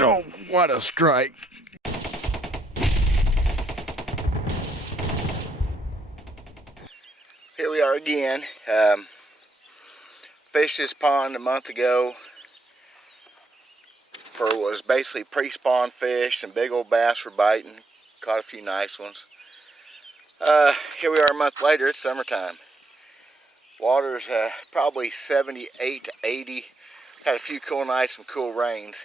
Oh, what a strike. Here we are again. Fished this pond a month ago for what was basically pre-spawn fish. Some big old bass were biting. Caught a few nice ones. Here we are a month later. It's summertime. Water's probably 78 to 80. Had a few cool nights, some cool rains.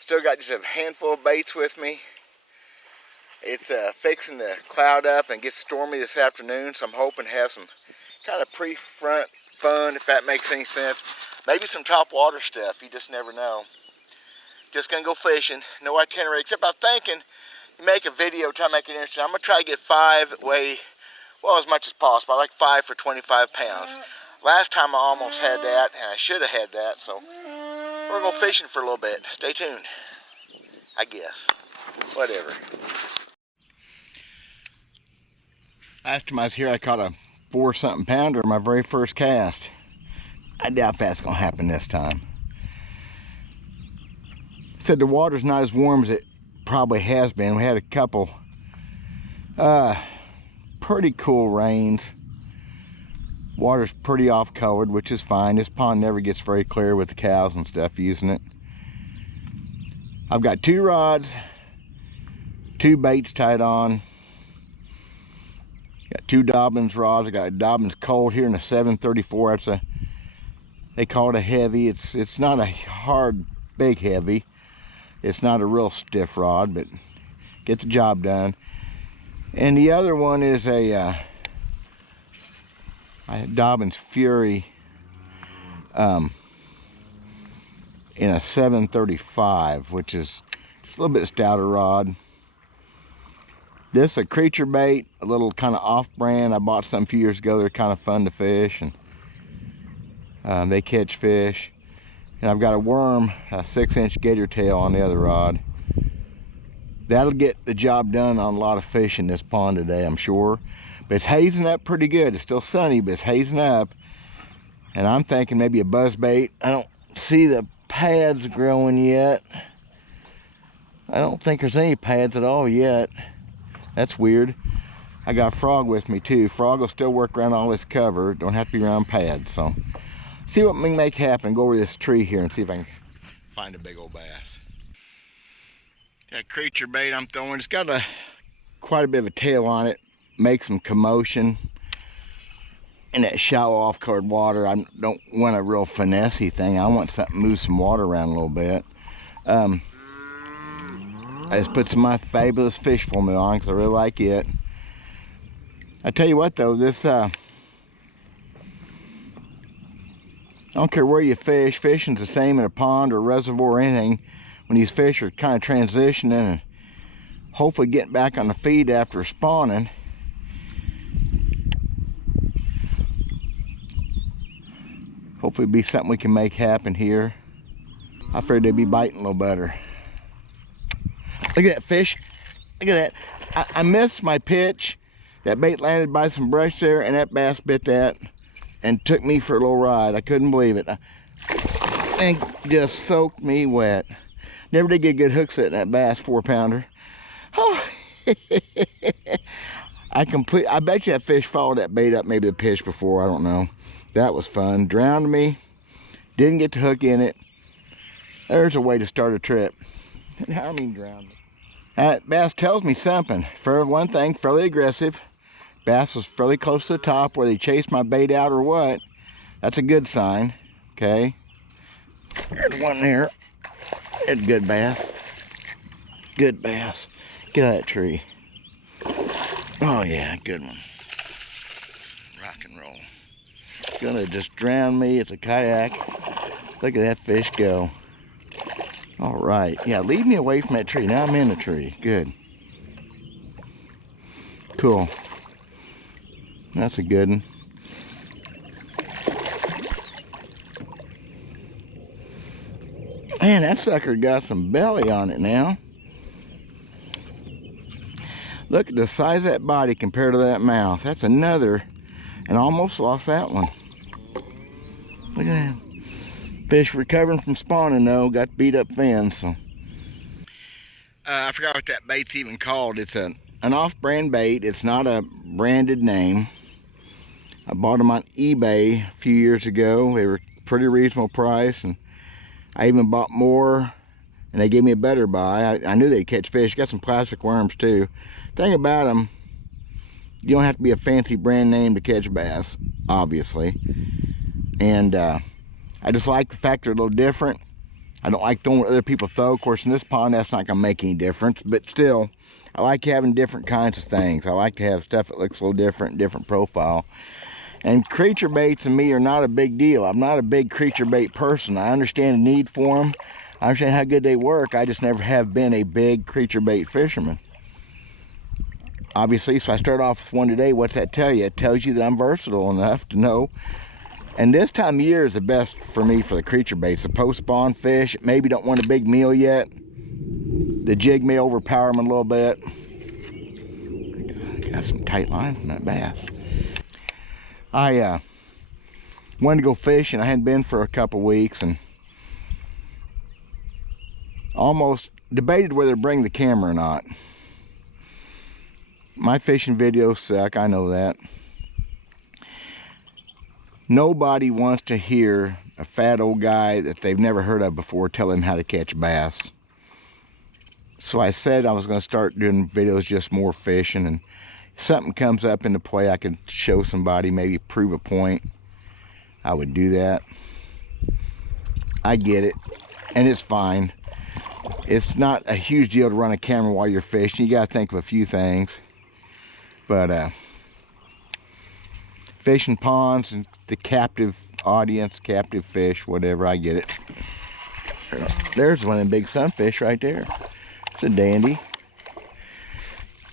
Still got just a handful of baits with me. It's fixing to cloud up and get stormy this afternoon, so I'm hoping to have some kind of pre-front fun, if that makes any sense. Maybe some top water stuff, you just never know. Just gonna go fishing, no itinerary, except I'm thinking you make a video, try to make it interesting. I'm gonna try to get 5 weigh, well, as much as possible. I like 5 for 25 pounds. Last time I almost had that, and I should have had that, so we're gonna go fishing for a little bit. Stay tuned, I guess. Whatever. Last time I was here, I caught a 4-something pounder, my very first cast. I doubt that's gonna happen this time. Said the water's not as warm as it probably has been. We had a couple pretty cool rains. Water's pretty off colored, which is fine. This pond never gets very clear with the cows and stuff using it. I've got 2 rods, 2 baits tied on. Got 2 Dobbins rods. I got a Dobbins cold here in a 734. That's a, they call it a heavy. It's not a hard, big heavy. It's not a real stiff rod, but get the job done. And the other one is a Dobbins Fury in a 735, which is just a little bit stouter rod. This is a creature bait, a little kind of off-brand. I bought some a few years ago. They're kind of fun to fish, and they catch fish. And I've got a worm, a 6-inch gator tail on the other rod. That'll get the job done on a lot of fish in this pond today, I'm sure. But it's hazing up pretty good. It's still sunny, but it's hazing up. And I'm thinking maybe a buzz bait. I don't see the pads growing yet. I don't think there's any pads at all yet. That's weird. I got Frog with me too. Frog will still work around all this cover. Don't have to be around pads. So see what we can make happen. Go over this tree here and see if I can find a big old bass. That creature bait I'm throwing, it's got quite a bit of a tail on it. Make some commotion in that shallow off-colored water. I don't want a real finessey thing. I want something to move some water around a little bit. I just put some of my fabulous fish formula on because I really like it. I tell you what though, this I don't care where you fish. Fishing's the same in a pond or a reservoir or anything. When these fish are kind of transitioning and hopefully getting back on the feed after spawning, hopefully it'll be something we can make happen here. I figured they'd be biting a little better. Look at that fish. Look at that. I missed my pitch. That bait landed by some brush there, and that bass bit that and took me for a little ride. I couldn't believe it. And just soaked me wet. Never did get a good hook set in that bass 4-pounder. Oh. I bet you that fish followed that bait up maybe the pitch before. I don't know. That was fun. Drowned me. Didn't get to hook in it. There's a way to start a trip. I mean drowned me. That bass tells me something. For one thing, fairly aggressive. Bass was fairly close to the top, whether he chased my bait out or what. That's a good sign. Okay. There's one there. It's a good bass. Good bass. Get out of that tree. Oh yeah, good one. Rock and roll. It's gonna just drown me. It's a kayak. Look at that fish go. All right, yeah, leave me away from that tree. Now I'm in the tree. Good. Cool. That's a good one. Man, that sucker got some belly on it now. Look at the size of that body compared to that mouth. That's another, and almost lost that one. Look at that. Fish recovering from spawning though, got beat up fins. So I forgot what that bait's even called. It's an off-brand bait. It's not a branded name. I bought them on eBay a few years ago. They were pretty reasonable price, and I even bought more, and they gave me a better buy. I knew they'd catch fish. Got some plastic worms too. Thing about them, you don't have to be a fancy brand name to catch bass, obviously. And I just like the fact they're a little different. I don't like throwing what other people throw. Of course, in this pond, that's not gonna make any difference, but still, I like having different kinds of things. I like to have stuff that looks a little different, different profile. And creature baits and me are not a big deal. I'm not a big creature bait person. I understand the need for them. I understand how good they work. I just never have been a big creature bait fisherman. Obviously, so I start off with one today. What's that tell you? It tells you that I'm versatile enough to know. And this time of year is the best for me for the creature baits. The post-spawn fish, maybe don't want a big meal yet. The jig may overpower them a little bit. Got some tight line from that bass. I wanted to go fishing. I hadn't been for a couple weeks and almost debated whether to bring the camera or not. My fishing videos suck, I know that. Nobody wants to hear a fat old guy that they've never heard of before tell them how to catch bass. So I said I was going to start doing videos just more fishing, and if something comes up into play I could show somebody, maybe prove a point, I would do that. I get it, and it's fine. It's not a huge deal to run a camera while you're fishing. You got to think of a few things. But fishing ponds and the captive audience, captive fish, whatever, I get it. There's one of them big sunfish right there. It's a dandy.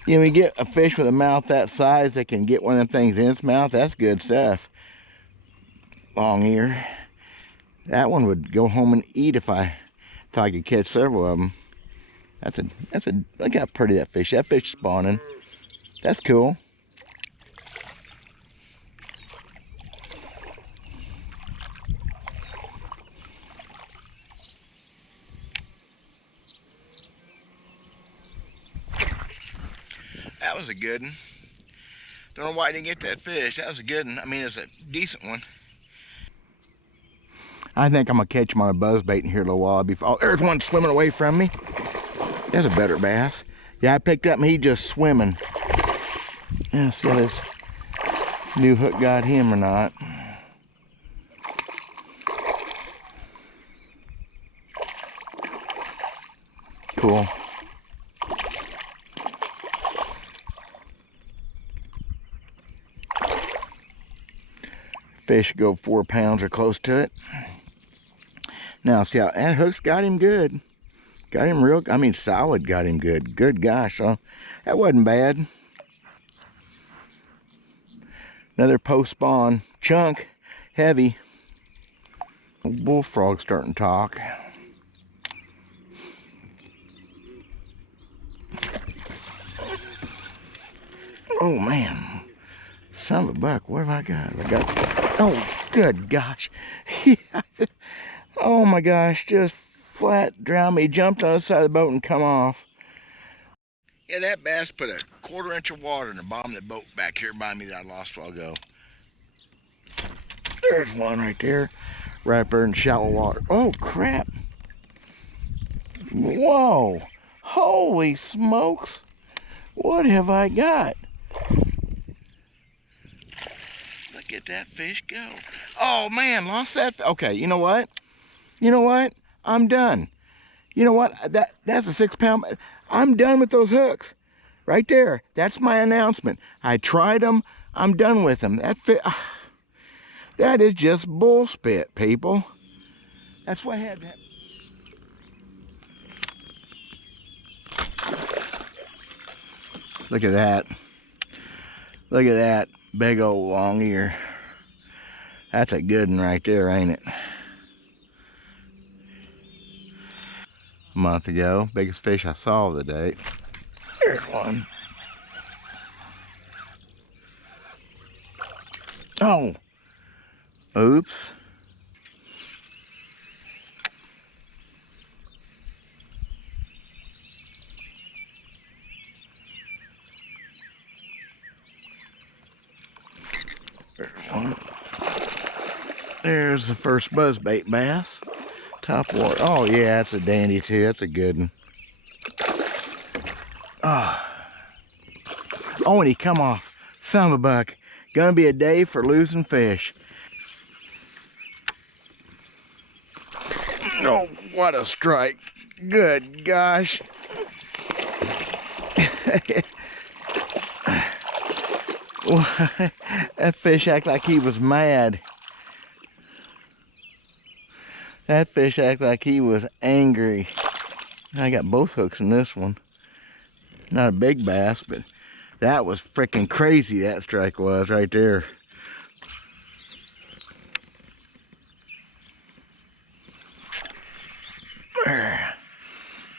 You know, you get a fish with a mouth that size that can get one of them things in its mouth, that's good stuff. Long ear. That one would go home and eat if I thought I could catch several of them. Look how pretty that fish is spawning. That's cool. That was a good one. Don't know why I didn't get that fish. That was a good one. I mean, it's a decent one. I think I'm gonna catch him on a buzzbait in here a little while. Oh, there's one swimming away from me. That's a better bass. Yeah, I picked up and he just swimming. Yeah, see how this new hook got him or not. Cool. Fish go 4 pounds or close to it. Now see how that hook's got him good. Got him real, I mean solid, got him good. Good gosh, so that wasn't bad. Another post-spawn chunk, heavy. Bullfrog starting to talk. Oh man, son of a buck, what have I got? Oh, good gosh. Oh my gosh, just flat drowned me. Jumped on the side of the boat and come off. Yeah, that bass put a 1/4 inch of water in the bottom of the boat back here by me that I lost a while ago. There's one right there. Right there in shallow water. Oh crap. Whoa. Holy smokes. What have I got? Look at that fish go. Oh man, lost that. Okay, you know what? You know what? I'm done. You know what? That's a 6 pound. I'm done with those hooks. Right there. That's my announcement. I tried them. I'm done with them. That is just bullspit, people. That's what I had to have. Look at that. Look at that big old long ear. That's a good one right there, ain't it? A month ago, biggest fish I saw of the day. There's one. Oh. Oops. There's the first buzzbait bass. Top water. Oh yeah, that's a dandy too. That's a good one. Oh, and he come off. Son of a buck. Gonna be a day for losing fish. Oh, what a strike. Good gosh. That fish acted like he was mad. That fish acted like he was angry. I got both hooks in this one. Not a big bass, but that was freaking crazy, that strike was right there.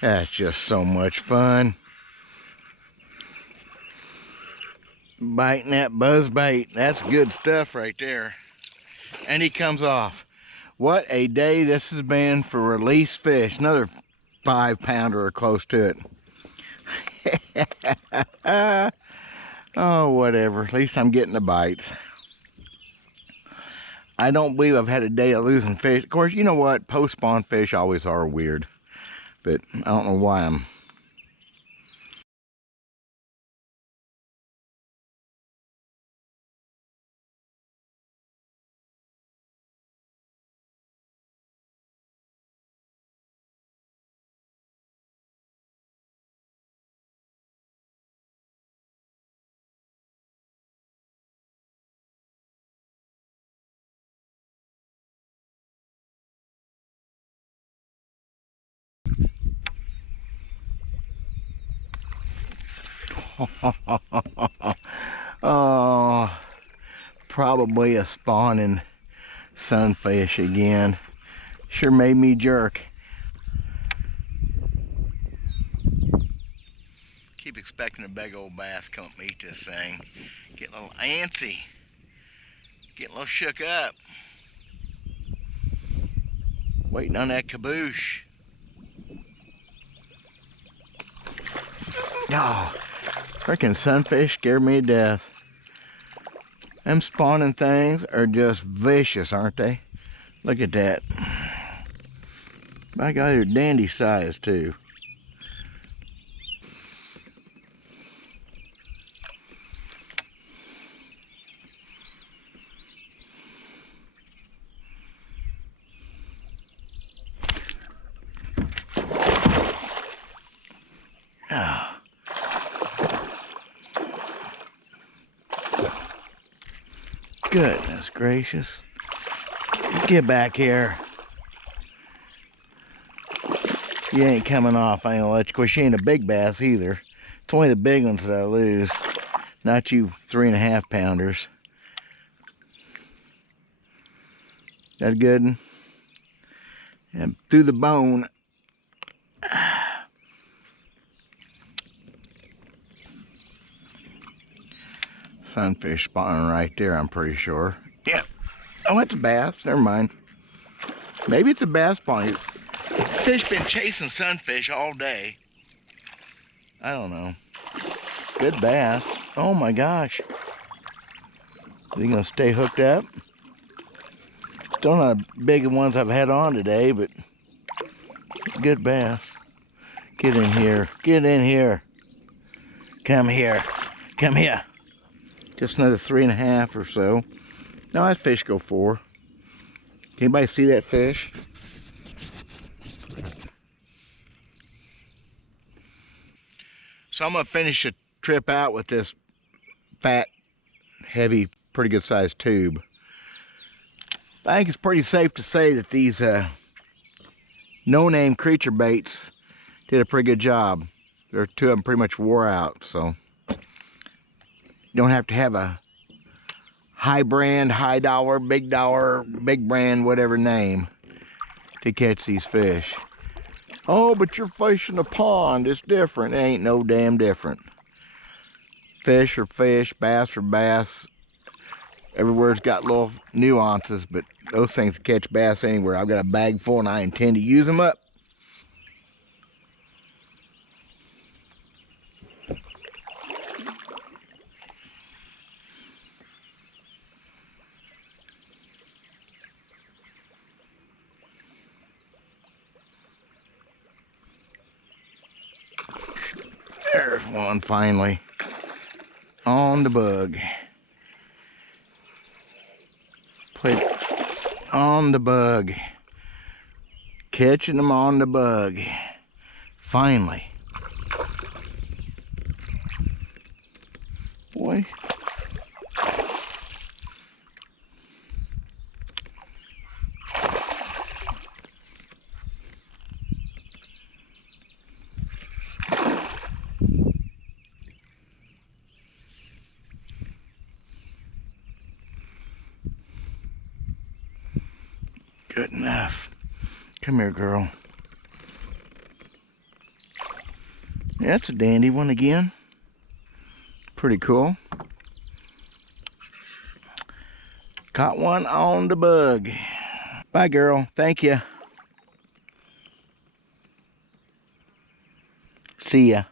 That's just so much fun. Biting that buzz bait. That's good stuff right there. And he comes off. What a day this has been for release fish. Another 5-pounder or close to it. Oh, whatever. At least I'm getting the bites. I don't believe I've had a day of losing fish. Of course, you know what? Post-spawn fish always are weird. But I don't know why I'm... Oh, probably a spawning sunfish again. Sure made me jerk. Keep expecting a big old bass come up and eat this thing. Get a little antsy. Get a little shook up. Waiting on that caboose. Oh, freaking sunfish scared me to death. Them spawning things are just vicious, aren't they? Look at that. By God, they're dandy size too. Oh. Goodness gracious. Get back here. You ain't coming off. I ain't gonna let you. Of course, you ain't a big bass either. It's only the big ones that I lose. Not you 3.5-pounders. That a good one? And through the bone. Sunfish spawning right there, I'm pretty sure. Yeah. Oh, it's a bass. Never mind. Maybe it's a bass spawning. Fish been chasing sunfish all day. I don't know. Good bass. Oh my gosh. Is he gonna stay hooked up? Still not as big as ones I've had on today, but good bass. Get in here. Get in here. Come here. Come here. Just another 3.5 or so. No, that fish go 4. Can anybody see that fish? So I'm gonna finish the trip out with this fat, heavy, pretty good sized tube. I think it's pretty safe to say that these no-name creature baits did a pretty good job. There are 2 of them pretty much wore out, so you don't have to have a high brand, high dollar, big brand, whatever name to catch these fish. Oh, but you're fishing a pond. It's different. It ain't no damn different. Fish are fish, bass are bass. Everywhere's got little nuances, but those things catch bass anywhere. I've got a bag full and I intend to use them up. There's one finally. On the bug. Played on the bug. Catching them on the bug. Finally. Boy. Good enough. Come here, girl. Yeah, that's a dandy one again. Pretty cool. Caught one on the bug. Bye, girl. Thank you. See ya.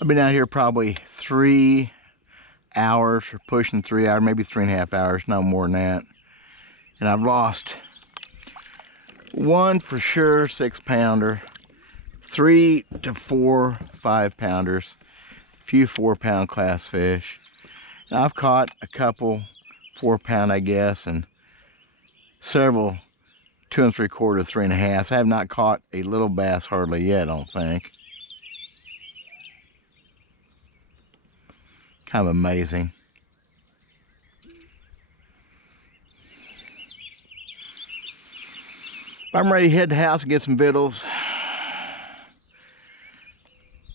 I've been out here probably 3 hours, or pushing 3 hours, maybe 3.5 hours, no more than that. And I've lost one for sure 6-pounder, 3 to 4 5-pounders, a few 4-pound class fish. And I've caught a couple 4-pound, I guess, and several 2 3/4, 3.5. I have not caught a little bass hardly yet, I don't think. Kind of amazing. I'm ready to head to the house and get some victuals.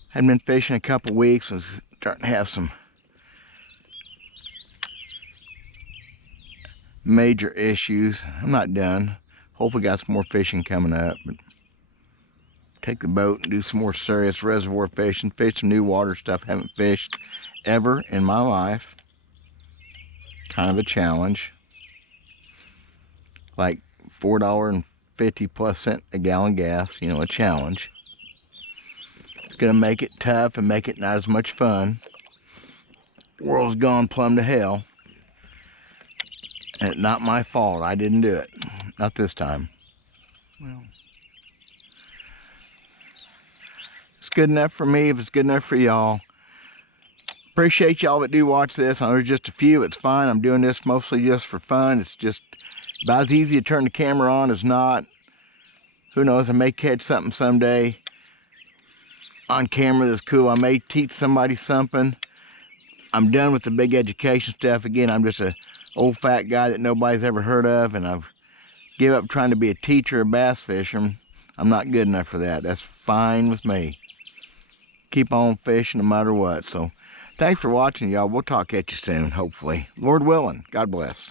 Hadn't been fishing a couple weeks. Was starting to have some major issues. I'm not done. Hopefully got some more fishing coming up. But take the boat and do some more serious reservoir fishing. Fish some new water stuff I haven't fished ever in my life. Kind of a challenge. Like $4.50+ a gallon gas, you know, a challenge. It's gonna make it tough and make it not as much fun. World's gone plumb to hell. And it's not my fault. I didn't do it. Not this time. Well, it's good enough for me if it's good enough for y'all. Appreciate y'all that do watch this. I know there's just a few. It's fine. I'm doing this mostly just for fun. It's just about as easy to turn the camera on as not. Who knows? I may catch something someday on camera that's cool. I may teach somebody something. I'm done with the big education stuff. Again, I'm just a old fat guy that nobody's ever heard of, and I've give up trying to be a teacher or bass fisherman. I'm not good enough for that. That's fine with me. Keep on fishing no matter what. So thanks for watching, y'all. We'll talk at you soon, hopefully. Lord willing. God bless.